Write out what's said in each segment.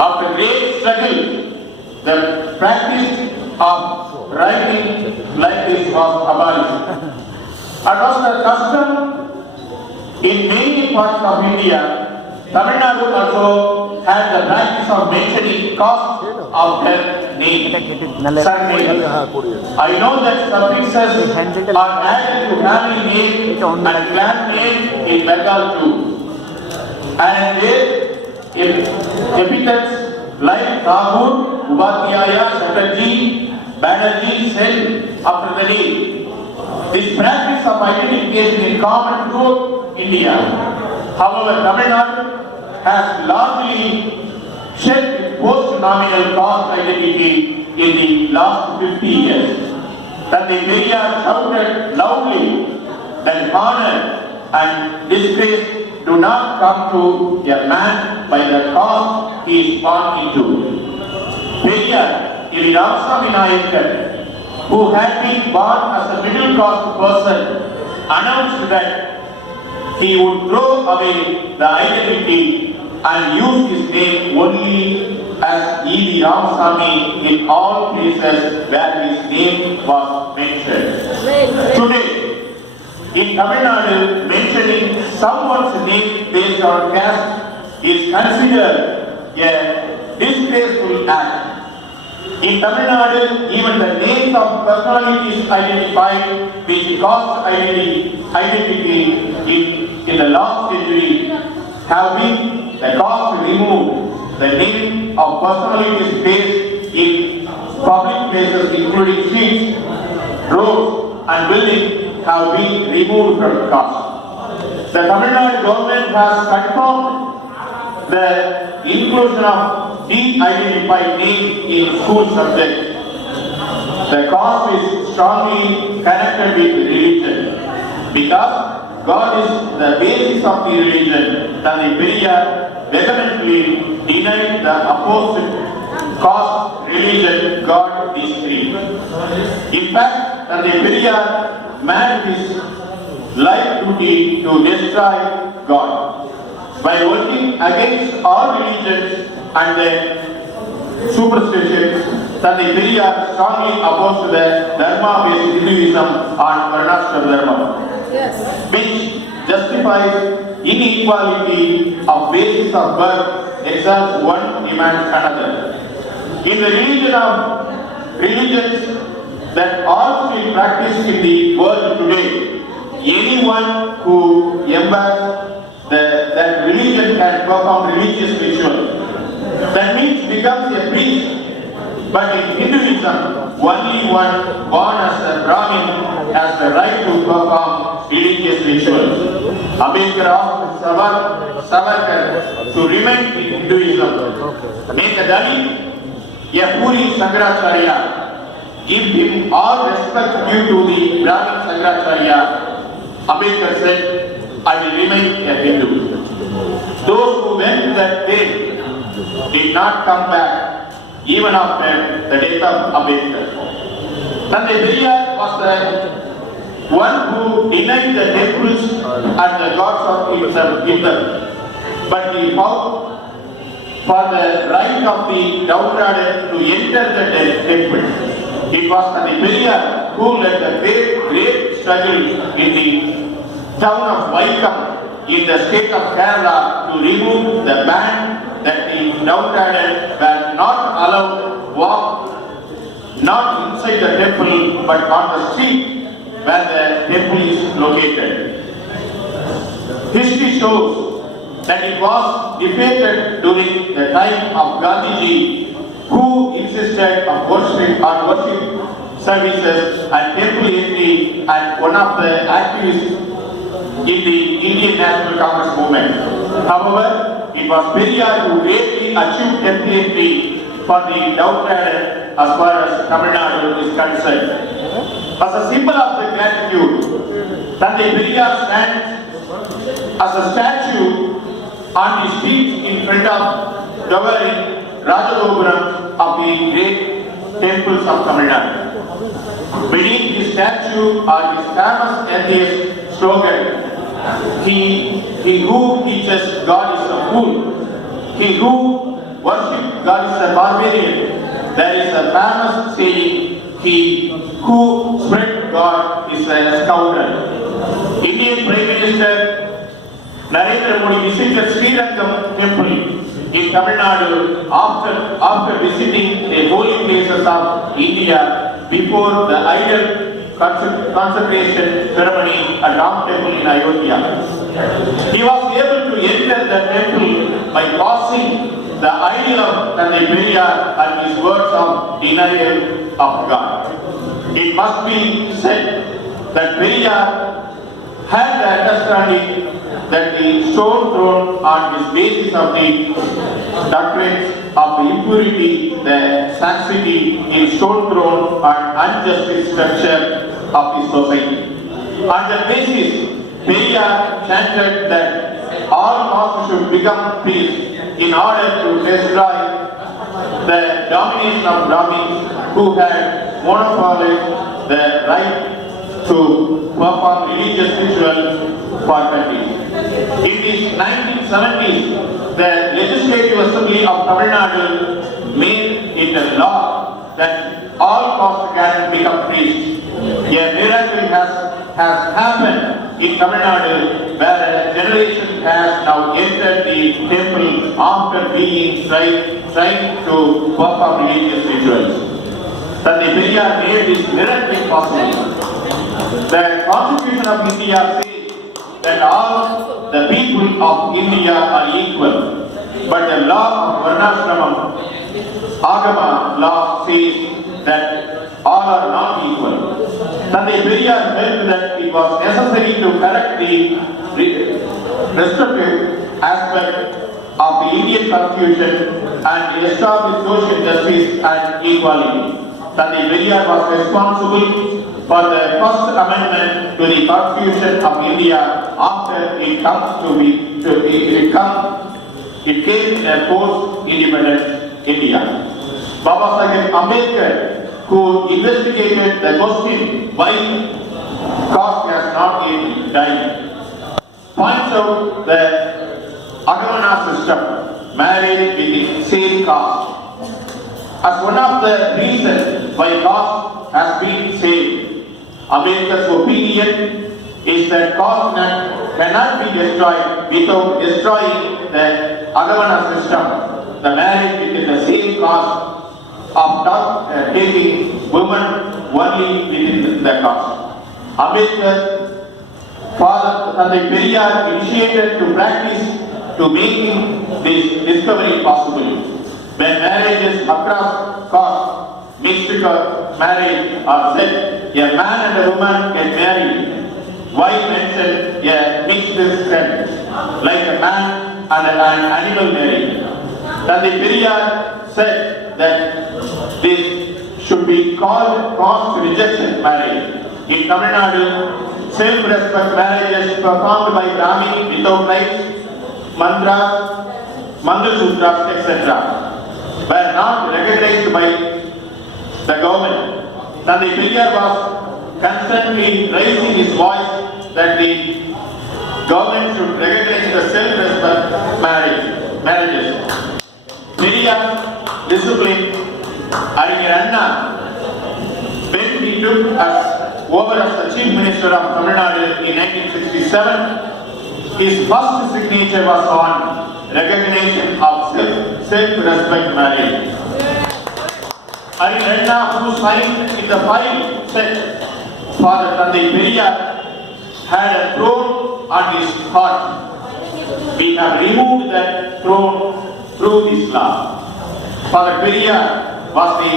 After great struggle, the practice of writing like this was abolished. It was the custom in many parts of India. Tamil Nadu also had the practice of mentioning caste of their name, surname. I know that suffixes are added to family name and clan name in Bengal too. And there, epithets like Thakur, Upadhyaya, Chatterjee, Banerjee, Sen after the name. This practice of identification is common throughout India. However, Tamil Nadu has largely shed its post-nominal caste identity in the last 50 years. Thantai Periyar shouted loudly that honor and disgrace do not come to a man by the caste he is born into. Periyar, Erode Ramasamy Periyar, who had been born as a middle caste person, announced that he would throw away the identity and use his name only as Erode Ramasamy in all places where his name was mentioned. Today, in Tamil Nadu, mentioning someone's name based on caste is considered a disgraceful act. In Tamil Nadu, even the names of personalities identified with caste identity in the last century have been the caste removed. The name of personalities placed in public places including streets, roads and buildings have been removed from caste. The Tamil Nadu government has confirmed the inclusion of de-identified names in school subjects. The caste is strongly connected with religion. Because God is the basis of the religion, Thantai Periyar vehemently denied the opposite caste, religion, God, these three. In fact, Thantai Periyar made his life duty to destroy God. By working against all religions and their superstitions, Thantai Periyar strongly opposed the Dharma-based Hinduism on Varnashram Dharma, which justifies inequality of basis of birth, exalts one demands another. In the religions that are still practiced in the world today, anyone who embeds that religion can perform religious rituals. That means becomes a priest. But in Hinduism, only one born as a Brahmin has the right to perform religious rituals. Ambedkar asked Savarkar to remain in Hinduism, make a Dalit, a Puri Sankaracharya, give him all respect due to the Brahmin Sankaracharya. Ambedkar said, I will remain a Hindu. Those who went that day did not come back even after the death of Ambedkar. Thantai Periyar was the one who denied the temples and the gods of himself, but he fought for the right of the downtrodden to enter the temple. It was Thantai Periyar who led the great struggle in the town of Vaikam in the state of Kerala to remove the ban that the downtrodden were not allowed to walk not inside the temple but on the street where the temple is located. History shows that it was defeated during the time of Gandhiji, who insisted on worship services and temple entry and one of the activists in the Indian National Congress movement. However, it was Periyar who greatly achieved temple entry for the downtrodden as far as Tamil Nadu is concerned. As a symbol of the gratitude, Thantai Periyar stands as a statue on the street in front of towering Rajagopuram of the great temples of Tamil Nadu. Beneath the statue are his famous atheist slogan, He who teaches God is a fool. He who worship God is a barbarian. There is a famous saying, he who spread God is a scoundrel. Indian Prime Minister Narendra Modi visited Sri Rangam temple in Tamil Nadu after visiting the holy places of India before the idol consecration ceremony at Ram temple in Ayodhya. He was able to enter the temple by passing the idol of Dr Periyar and his words of denial of God. It must be said that Periyar had the understanding that the stone thrown on his basis of the doctrines of the impurity, the sanctity in stone thrown on unjust structure of the society. On that basis, Periyar chanted that all castes should become priests in order to destroy the domination of Brahmins who had monopolized the right to perform religious rituals for countries. In the 1970s, the Legislative Assembly of Tamil Nadu made it a law that all castes can become priests. A miracle has happened in Tamil Nadu, where a generation has now entered the temple after being trying to perform religious rituals. Dr Periyar made this miracle possible. The Constitution of India says that all the people of India are equal, but the law of Varnashramam, Agama law says that all are not equal. Dr Periyar felt that it was necessary to correct the restrictive aspect of the Indian Constitution and establish social justice and equality. Dr Periyar was responsible for the first amendment to the Constitution of India after it came in a post-independent India. Dr Ambedkar, who investigated the question why caste has not yet died, points out the Agamana system, marriage with the same caste, as one of the reasons why caste has been saved. Ambedkar's opinion is that caste cannot be destroyed without destroying the Agamana system, the marriage within the same caste, of taking women only within the caste. Ambedkar's father, Dr Periyar, initiated to practice to making this discovery possible. When marriages across caste, mixed marriage are said, a man and a woman get married. Why mention a mixed friend, like a man and an animal marriage? Dr Periyar said that this should be called caste rejection marriage. In Tamil Nadu, self-respect marriages performed by Brahmin without rights, mantras, Mangalsutras, etc. were not recognized by the government. Dr Periyar was constantly raising his voice that the government should recognize the self-respect marriages. Periyar discipline Aringer Anna, when he took us over as the Chief Minister of Tamil Nadu in 1967, his first signature was on recognition of self-respect marriage. Aringer Anna, who signed in the file, said Father Dr Periyar had a throne on his heart. We have removed that throne through this law. Father Periyar was the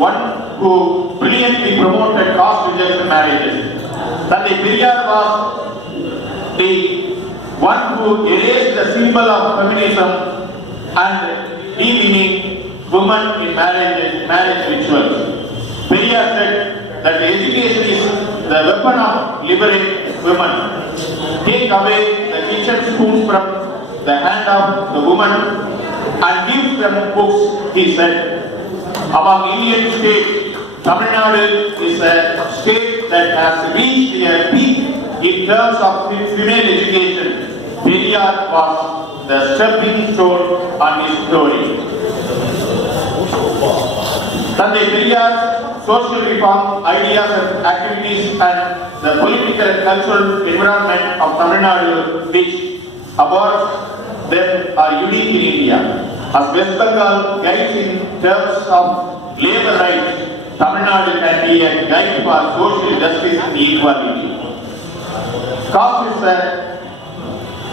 one who brilliantly promoted caste rejection marriages. Dr Periyar was the one who erased the symbol of feminism and demeaning women in marriage rituals. Periyar said that education is the weapon of liberating women. Take away the kitchen spoons from the hand of the woman and give them books, he said. Among Indian states, Tamil Nadu is a state that has reached a peak in terms of female education. Periyar was the stepping stone on his story. Thandai Periyar's social reform ideas and activities and the political and cultural environment of Tamil Nadu, which about them are unique in India. As West Bengal guides in terms of labor rights, Tamil Nadu can be a guide for social justice and equality. Caste is a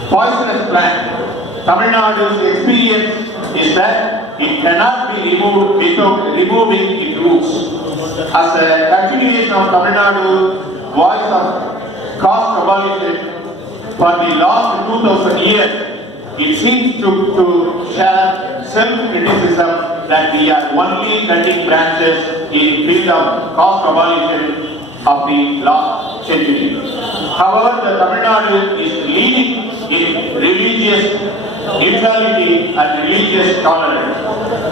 poisonous plant. Tamil Nadu's experience is that it cannot be removed without removing its roots. As a continuation of Tamil Nadu's voice of caste abolition for the last 2000 years, it seems to share self-criticism that we are only cutting branches in field of caste abolition of the last century. However, the Tamil Nadu is leading in religious neutrality and religious tolerance.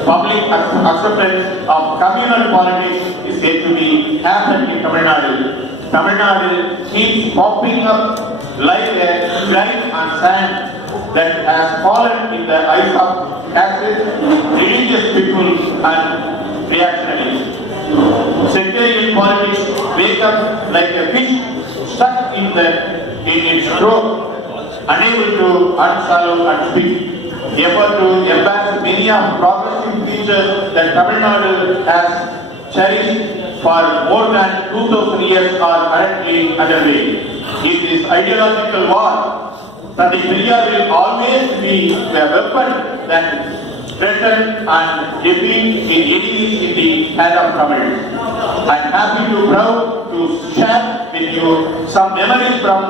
Public acceptance of communal politics is said to be happening in Tamil Nadu. Tamil Nadu keeps popping up like a line on sand that has fallen in the eyes of caste, religious people and reactionaries. Sectarian politics wake up like a fish stuck in its throat, unable to unswallow and speak. Effort to embrace many of progressive features that Tamil Nadu has cherished for more than 2000 years are currently underway. In this ideological war, Thandai Periyar will always be a weapon that threaten and defeat the enemies in the hand of Tamil. I am happy to proud to share with you some memories from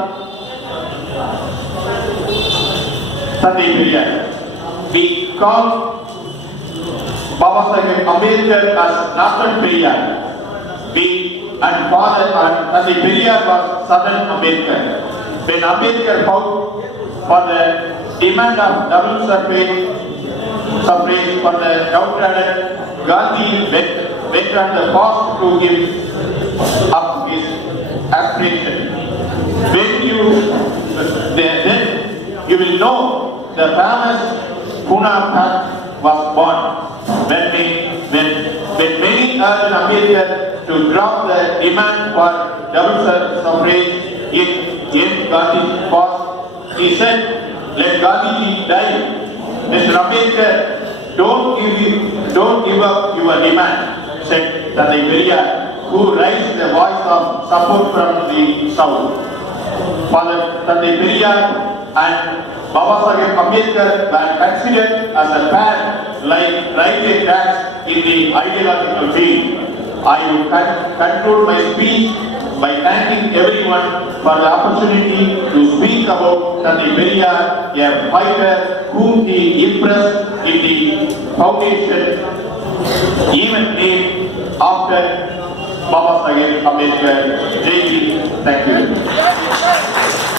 Thandai Periyar. We call Babasaheb Ambedkar as Northern Periyar. And father and Thandai Periyar was Southern Ambedkar. When Ambedkar fought for the demand of double suffrage for the downtrodden, Gandhi went on the path to give up his aspiration. Then you will know the famous Pune Pact was born. When many urged Ambedkar to drop the demand for double suffrage in Gandhi's cause, he said, "Let Gandhiji die. Mr. Ambedkar, don't give up your demand," said Thandai Periyar, who raised the voice of support from the south. Father Thandai Periyar and Babasaheb Ambedkar were considered as a pair like railway tracks in the ideological field. I would conclude my speech by thanking everyone for the opportunity to speak about Thandai Periyar, a fighter whom he impressed in the foundation, even named after Babasaheb Ambedkar. Jai Hind. Thank you.